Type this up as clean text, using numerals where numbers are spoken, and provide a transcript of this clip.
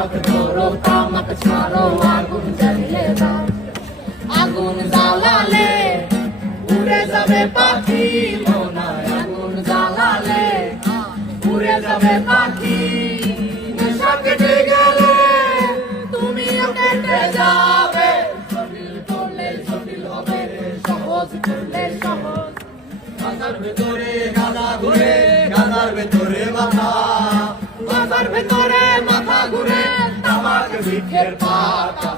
তামাক ধরো তামাক ছাড়ো আগুন জ্বালিয়ে দাও আগুন জ্বালালে উড়ে যাবে পাখি মনায় আগুন জ্বালালে উড়ে যাবে পাখি নেশা কেটে গেলে তুমিও কেটে যাবে জটিল করলে জটিল হবে সহজ করলে সহজ গাদার ভেতরে গাদা ঘুরে গাদার ভেতরে মাথা মাথার ভেতরে মাথা ঘুরে তামাক বৃক্ষের পাতা